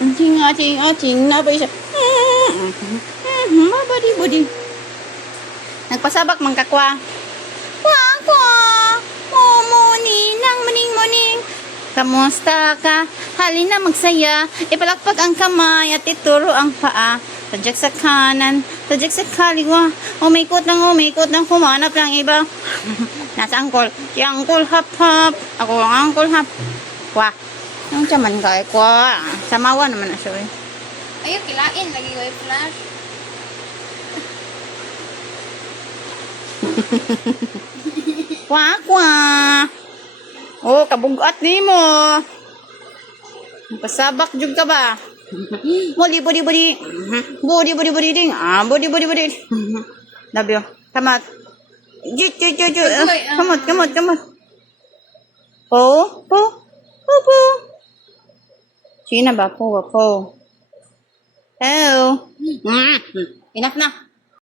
Ating, na ba siya? Mabadi-budi. Nagpasabak man kakwa. Kwa. Muning. Kamusta ka? Halina magsaya. Ipalakpak ang kamay at ituro ang paa. Tadyak sa kanan, tadyak sa kaliwa. Umikot ng humanap ng iba. Nasa angkol. Si angkol hap. Ako ang angkol hap. Kwa. Ang tiyaman ka kwa. Samawa naman na siya eh. Ayun, kilain. Lagi ko i-flash. Kwa. Oh, kabugat ni mo. Pasabak jud ka ba? Body. Body ding. Body. Love you. Kamat. Jut. Kamat. Po. Sina ba po? Oh. Enough na.